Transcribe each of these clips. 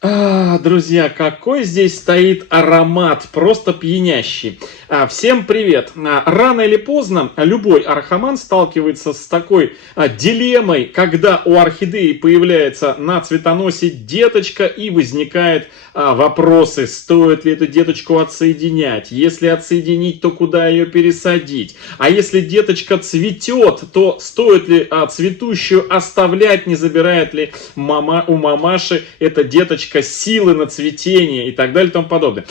Друзья, какой здесь стоит аромат, просто пьянящий. Всем привет. Рано или поздно любой архаман сталкивается с такой дилеммой, когда у орхидеи появляется на цветоносе деточка и возникают вопросы, стоит ли эту деточку отсоединять. Если отсоединить, то куда ее пересадить? А если деточка цветет, то стоит ли цветущую оставлять, не забирает ли у мамаши эта деточка силы на цветение и так далее и тому подобное.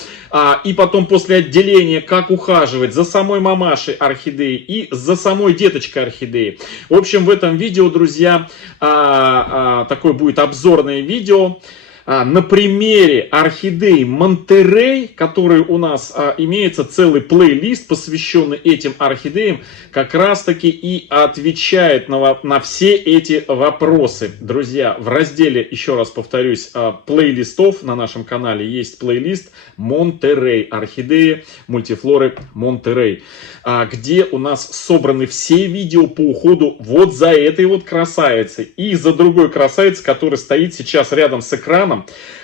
И потом после отделения, как ухаживать за самой мамашей орхидеи и за самой деточкой орхидеи. В общем, в этом видео, друзья, такое будет обзорное видео. На примере орхидеи Монтерей, который у нас имеется целый плейлист, посвященный этим орхидеям, как раз таки и отвечает на все эти вопросы. Друзья, в разделе, еще раз повторюсь, плейлистов на нашем канале есть плейлист Монтерей, орхидеи мультифлоры Монтерей, где у нас собраны все видео по уходу вот за этой вот красавицей и за другой красавицей, которая стоит сейчас рядом с экраном,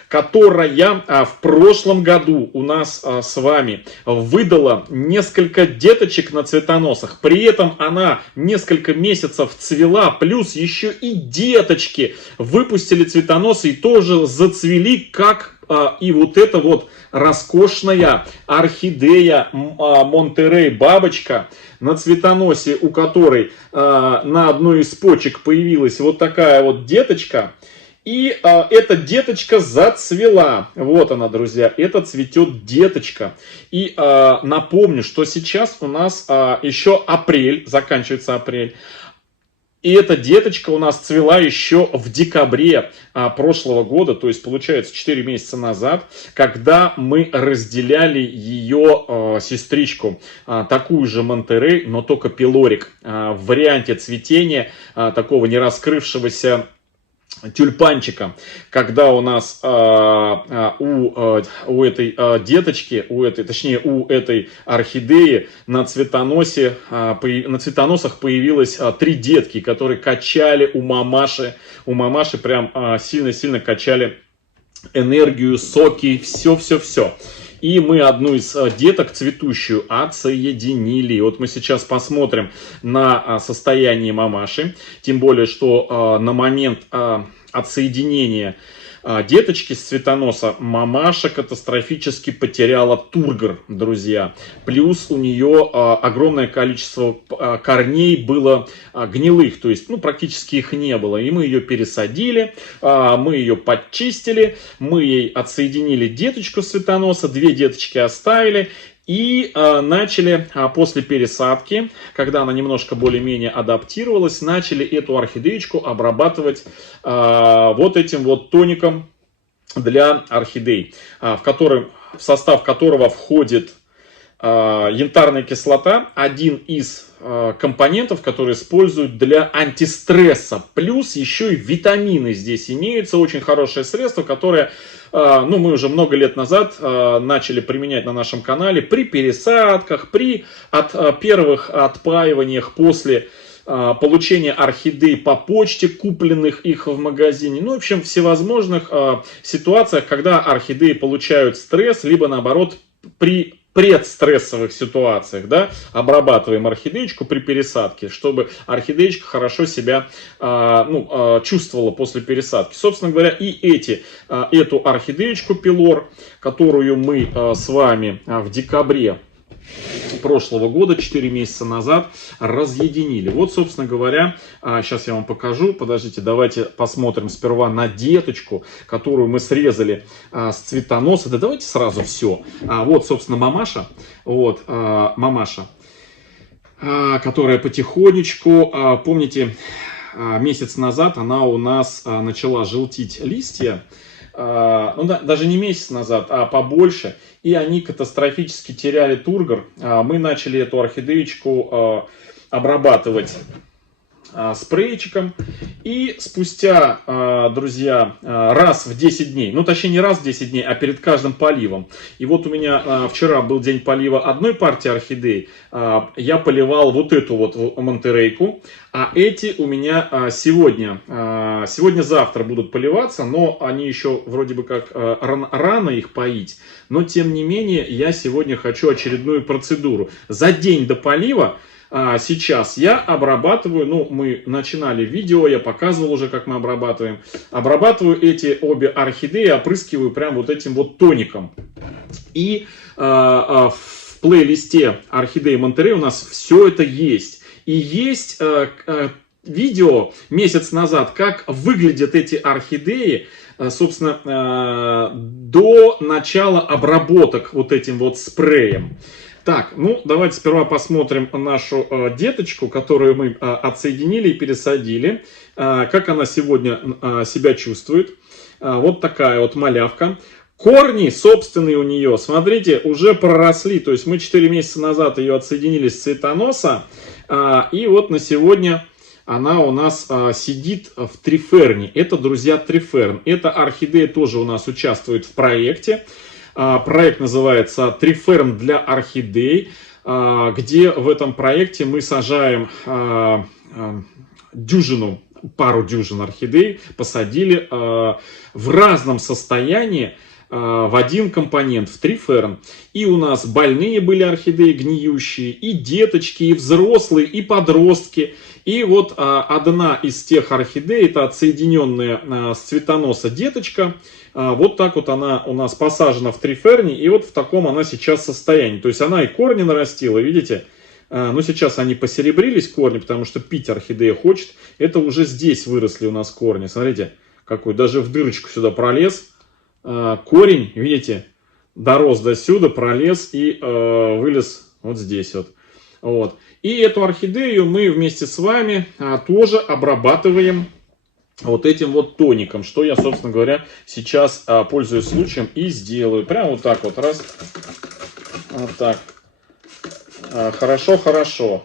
которая в прошлом году у нас с вами выдала несколько деточек на цветоносах. При этом она несколько месяцев цвела, плюс еще и деточки выпустили цветоносы и тоже зацвели, как и вот эта вот роскошная орхидея Монтерей бабочка, на цветоносе у которой на одной из почек появилась вот такая вот деточка. И эта деточка зацвела. Вот она, друзья, это цветет деточка. И напомню, что сейчас у нас еще апрель, заканчивается апрель. И эта деточка у нас цвела еще в декабре прошлого года, то есть получается 4 месяца назад, когда мы разделяли ее сестричку, такую же Монтерей, но только пилорик, в варианте цветения такого не раскрывшегося тюльпанчика, когда у нас у этой деточки, у этой орхидеи на цветоносах появилось 3 детки, которые качали у мамаши прям сильно-сильно качали энергию, соки, все-все-все. И мы одну из деток цветущую отсоединили. Вот мы сейчас посмотрим на состояние мамаши. Тем более, что на момент отсоединения деточки с цветоноса мамаша катастрофически потеряла тургор, друзья. Плюс у нее огромное количество корней было гнилых, то есть практически их не было. И мы ее пересадили, мы ее подчистили, мы ей отсоединили деточку с цветоноса, 2 деточки оставили. И начали после пересадки, когда она немножко более-менее адаптировалась, начали эту орхидеечку обрабатывать вот этим вот тоником для орхидей, в состав которого входит янтарная кислота, один из компонентов, которые используют для антистресса. Плюс еще и витамины здесь имеются. Очень хорошее средство, которое мы уже много лет назад начали применять на нашем канале при пересадках, при первых отпаиваниях после получения орхидей по почте, купленных их в магазине. В общем, всевозможных ситуациях, когда орхидеи получают стресс, либо наоборот при предстрессовых ситуациях, да, обрабатываем орхидеечку при пересадке, чтобы орхидеечка хорошо себя чувствовала после пересадки. Собственно говоря, и эту орхидеечку пилор, которую мы с вами в декабре прошлого года, 4 месяца назад, разъединили. Вот, собственно говоря, сейчас я вам покажу. Подождите, давайте посмотрим сперва на деточку, которую мы срезали с цветоноса. Да давайте сразу все. Вот, собственно, мамаша. Вот, мамаша, которая потихонечку, помните, месяц назад она у нас начала желтить листья. Даже не месяц назад, а побольше, и они катастрофически теряли тургор. Мы начали эту орхидеечку обрабатывать спрейчиком. И спустя, друзья, раз в 10 дней, ну точнее не раз в 10 дней, а перед каждым поливом. И вот у меня вчера был день полива одной партии орхидей. Я поливал вот эту вот монтерейку. А эти у меня сегодня-завтра будут поливаться, но они еще вроде бы как рано их поить. Но тем не менее я сегодня хочу очередную процедуру. За день до полива сейчас я обрабатываю, ну мы начинали видео, я показывал уже, как мы обрабатываем. Обрабатываю эти обе орхидеи, опрыскиваю прям вот этим вот тоником. И в плейлисте орхидеи Монтерей у нас все это есть. И есть видео месяц назад, как выглядят эти орхидеи, собственно, до начала обработок вот этим вот спреем. Так, ну давайте сперва посмотрим нашу деточку, которую мы отсоединили и пересадили. Как она сегодня себя чувствует. Вот такая вот малявка. Корни собственные у нее, смотрите, уже проросли. То есть мы 4 месяца назад ее отсоединили с цветоноса. И вот на сегодня она у нас сидит в триферне. Это, друзья, триферн. Эта орхидея тоже у нас участвует в проекте. Проект называется «Триферн для орхидей», где в этом проекте мы сажаем пару дюжин орхидей, посадили в разном состоянии в один компонент, в триферн. И у нас больные были орхидеи гниющие, и деточки, и взрослые, и подростки. И вот одна из тех орхидей, это отсоединенная с цветоноса деточка. Вот так вот она у нас посажена в триферне, и вот в таком она сейчас состоянии. То есть она и корни нарастила, видите? Но сейчас они посеребрились, корни, потому что пить орхидея хочет. Это уже здесь выросли у нас корни. Смотрите, какой даже в дырочку сюда пролез. Корень, видите, дорос до сюда, пролез и вылез вот здесь вот. Вот. И эту орхидею мы вместе с вами тоже обрабатываем вот этим вот тоником, что я, собственно говоря, сейчас, пользуясь случаем, и сделаю. Прямо вот так вот, раз, вот так. Хорошо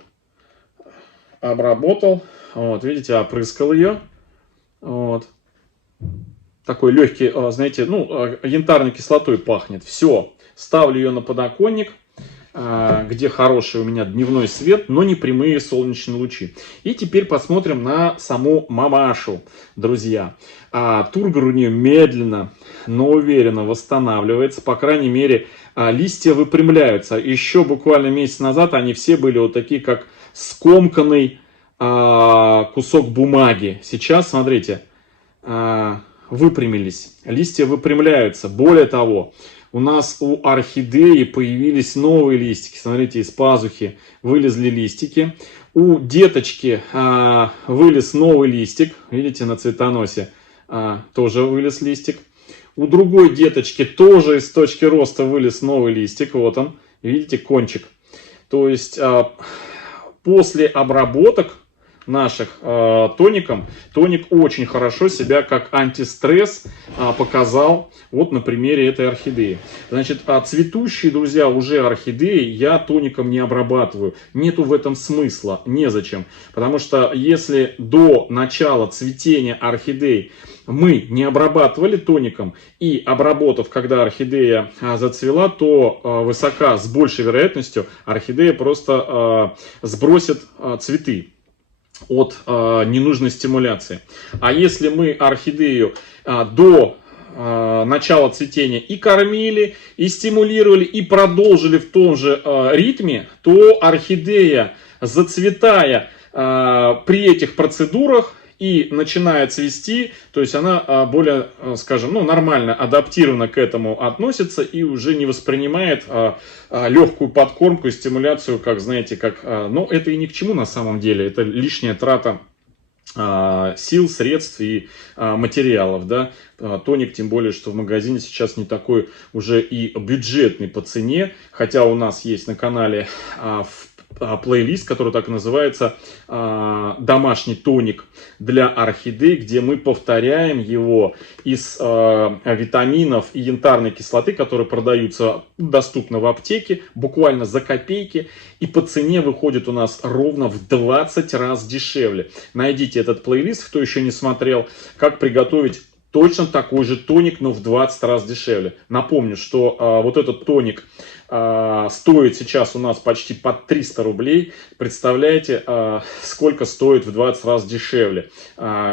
обработал. Вот, видите, опрыскал ее. Вот. Такой легкий, знаете, ну, янтарной кислотой пахнет. Все, ставлю ее на подоконник, где хороший у меня дневной свет, но не прямые солнечные лучи. И теперь посмотрим на саму мамашу, друзья. Тургор у нее медленно, но уверенно восстанавливается. По крайней мере, листья выпрямляются. Еще буквально месяц назад они все были вот такие, как скомканный кусок бумаги. Сейчас, смотрите, выпрямились. Листья выпрямляются. Более того, у нас у орхидеи появились новые листики. Смотрите, из пазухи вылезли листики. У деточки вылез новый листик. Видите, на цветоносе тоже вылез листик. У другой деточки тоже из точки роста вылез новый листик. Вот он. Видите, кончик. То есть после обработок наших тоником, тоник очень хорошо себя как антистресс показал вот на примере этой орхидеи. Значит, цветущие, друзья, уже орхидеи я тоником не обрабатываю. Нету в этом смысла, незачем. Потому что если до начала цветения орхидей мы не обрабатывали тоником, и обработав, когда орхидея зацвела, то высока, с большей вероятностью, орхидея просто сбросит цветы от ненужной стимуляции. А если мы орхидею до начала цветения и кормили, и стимулировали, и продолжили в том же ритме, то орхидея, зацветая при этих процедурах и начиная цвести, то есть она более, скажем, ну, нормально адаптированно к этому относится и уже не воспринимает легкую подкормку и стимуляцию, как, знаете, как, ну, это и ни к чему на самом деле, это лишняя трата сил, средств и материалов, да. Тоник, тем более, что в магазине сейчас не такой уже и бюджетный по цене, хотя у нас есть на канале плейлист, который так и называется «Домашний тоник для орхидей», где мы повторяем его из витаминов и янтарной кислоты, которые продаются доступно в аптеке, буквально за копейки, и по цене выходит у нас ровно в 20 раз дешевле. Найдите этот плейлист, кто еще не смотрел, как приготовить точно такой же тоник, но в 20 раз дешевле. Напомню, что вот этот тоник стоит сейчас у нас почти под 300 рублей. Представляете, сколько стоит в 20 раз дешевле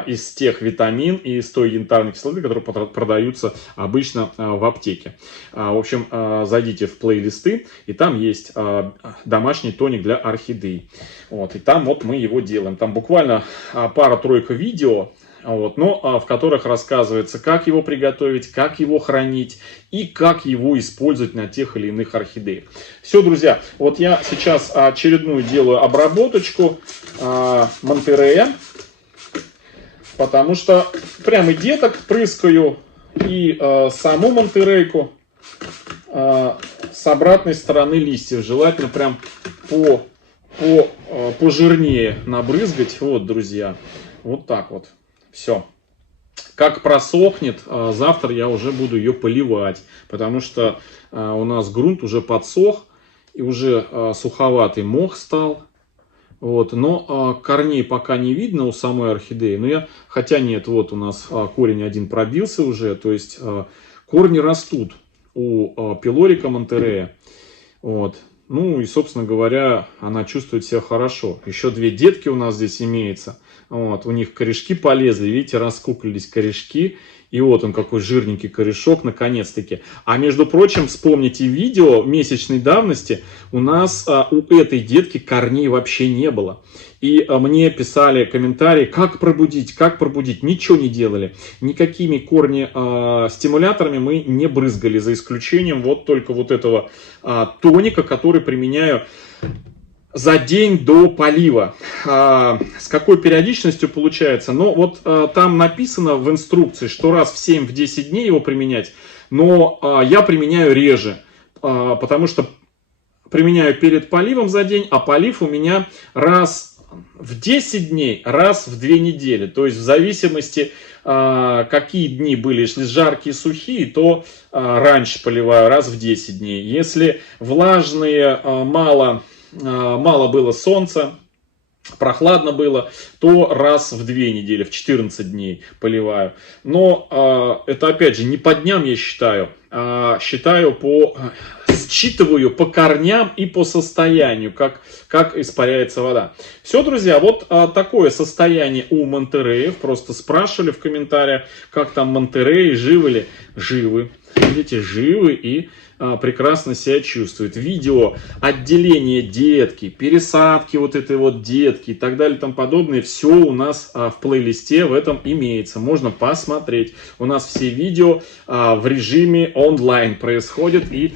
из тех витамин и из той янтарной кислоты, которые продаются обычно в аптеке. В общем, зайдите в плейлисты, и там есть домашний тоник для орхидей. Вот, и там вот мы его делаем. Там буквально пара-тройка видео, вот, но в которых рассказывается, как его приготовить, как его хранить и как его использовать на тех или иных орхидеях. Все, друзья, вот я сейчас очередную делаю обработочку Монтерея, потому что прям и деток прыскаю, и саму Монтерейку с обратной стороны листьев. Желательно прям пожирнее набрызгать. Вот, друзья, вот так вот. Все. Как просохнет, завтра я уже буду ее поливать, потому что у нас грунт уже подсох, и уже суховатый мох стал. Вот. Но корней пока не видно у самой орхидеи. Но хотя нет, вот у нас корень один пробился уже, то есть корни растут у пилорика Монтерея. Вот. Ну и, собственно говоря, она чувствует себя хорошо. Еще 2 детки у нас здесь имеется. Вот, у них корешки полезли, видите, раскуклились корешки. И вот он какой жирненький корешок, наконец-таки. А между прочим, вспомните видео месячной давности, у нас у этой детки корней вообще не было. И мне писали комментарии, как пробудить, ничего не делали. Никакими стимуляторами мы не брызгали, за исключением вот только вот этого тоника, который применяю за день до полива. С какой периодичностью получается? Ну, вот там написано в инструкции, что раз в 7-10 дней его применять, но я применяю реже, потому что применяю перед поливом за день, а полив у меня раз в 10 дней, раз в 2 недели. То есть в зависимости, какие дни были. Если жаркие, сухие, то раньше поливаю, раз в 10 дней. Если влажные, мало было солнца, прохладно было, то раз в 2 недели, в 14 дней поливаю. Но это опять же не по дням я считаю, а считываю по корням и по состоянию, как испаряется вода. Все, друзья, вот такое состояние у Монтереев. Просто спрашивали в комментариях, как там Монтереи, живы ли? Живы. Видите, живы и прекрасно себя чувствует. Видео отделения детки, пересадки вот этой вот детки и так далее и тому подобное, все у нас в плейлисте в этом имеется. Можно посмотреть. У нас все видео в режиме онлайн происходят, и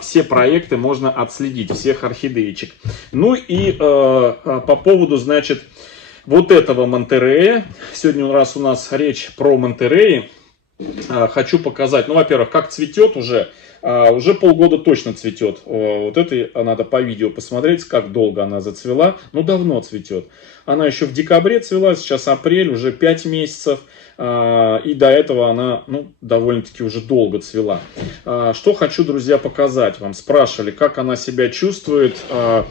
все проекты можно отследить, всех орхидеечек. Ну и по поводу, значит, вот этого Монтерея. Сегодня раз у нас речь про Монтереи. Хочу показать, ну, во-первых, как цветет уже. Уже полгода точно цветет. Вот это надо по видео посмотреть, как долго она зацвела. Ну, давно цветет. Она еще в декабре цвела, сейчас апрель, уже 5 месяцев. И до этого она, ну, довольно-таки уже долго цвела. Что хочу, друзья, показать вам. Спрашивали, как она себя чувствует в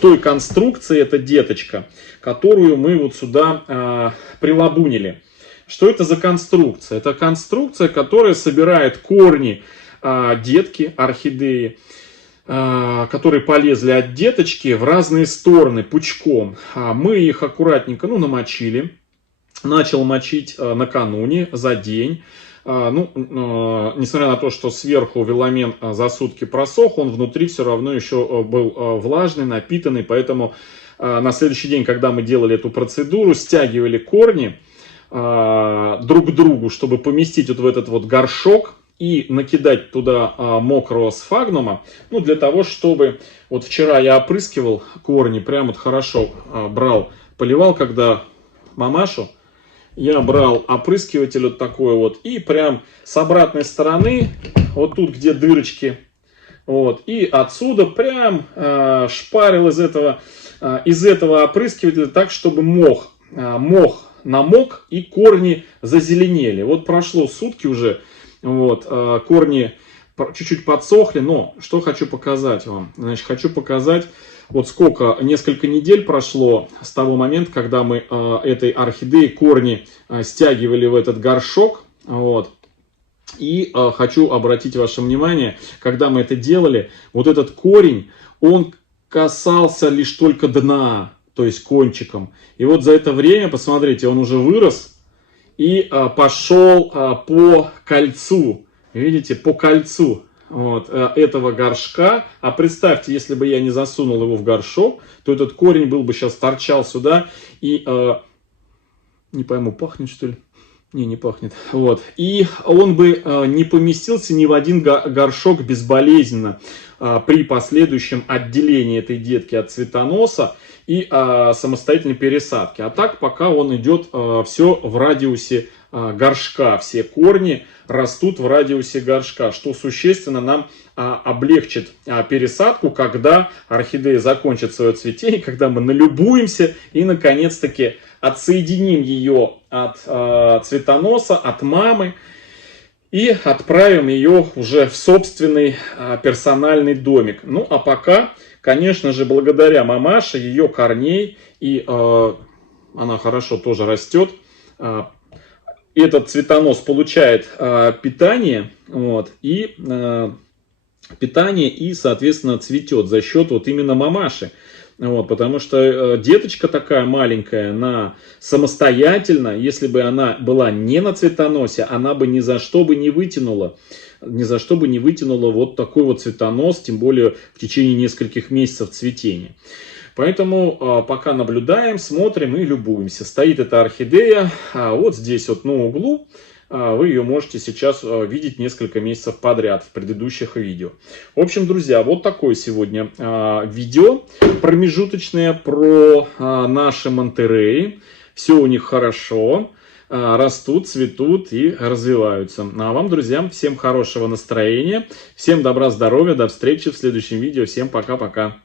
той конструкции, эта деточка, которую мы вот сюда прилабунили. Что это за конструкция? Это конструкция, которая собирает корни детки, орхидеи, которые полезли от деточки в разные стороны пучком. Мы их аккуратненько, ну, намочили. Начал мочить накануне, за день. Ну, несмотря на то, что сверху веломен за сутки просох, он внутри все равно еще был влажный, напитанный. Поэтому на следующий день, когда мы делали эту процедуру, стягивали корни друг к другу, чтобы поместить вот в этот вот горшок и накидать туда мокрого сфагнума, ну, для того, чтобы... Вот вчера я опрыскивал корни, прям вот хорошо брал, поливал, когда мамашу, я брал опрыскиватель вот такой вот, и прям с обратной стороны, вот тут, где дырочки Вот, и отсюда прям шпарил из этого опрыскивателя так, чтобы мох намок и корни зазеленели. Вот прошло сутки уже, вот, корни чуть-чуть подсохли, но что хочу показать вам? Значит, хочу показать, вот сколько, несколько недель прошло с того момента, когда мы этой орхидеи корни стягивали в этот горшок, вот. И хочу обратить ваше внимание, когда мы это делали, вот этот корень, он касался лишь только дна, то есть кончиком. И вот за это время, посмотрите, он уже вырос и пошел по кольцу, видите, по кольцу вот, этого горшка. А представьте, если бы я не засунул его в горшок, то этот корень был бы сейчас торчал сюда и, не пойму, пахнет что ли? Не пахнет. Вот. И он бы не поместился ни в один горшок безболезненно при последующем отделении этой детки от цветоноса и самостоятельной пересадки. А так пока он идет все в радиусе горшка. Все корни растут в радиусе горшка, что существенно нам облегчит пересадку, когда орхидея закончит свое цветение, когда мы налюбуемся и наконец-таки отсоединим ее от цветоноса, от мамы и отправим ее уже в собственный персональный домик. Ну а пока, конечно же, благодаря мамаше, ее корней, и она хорошо тоже растет, этот цветонос получает питание, вот, и соответственно, цветет за счет вот именно мамаши. Вот, потому что деточка такая маленькая, она самостоятельно, если бы она была не на цветоносе, она бы ни за что бы не вытянула. Ни за что бы не вытянула вот такой вот цветонос, тем более в течение нескольких месяцев цветения. Поэтому пока наблюдаем, смотрим и любуемся. Стоит эта орхидея вот здесь вот на углу. Вы ее можете сейчас видеть несколько месяцев подряд в предыдущих видео. В общем, друзья, вот такое сегодня видео промежуточное про наши монтереи. Все у них хорошо, растут, цветут и развиваются. А вам, друзья, всем хорошего настроения, всем добра, здоровья, до встречи в следующем видео. Всем пока-пока.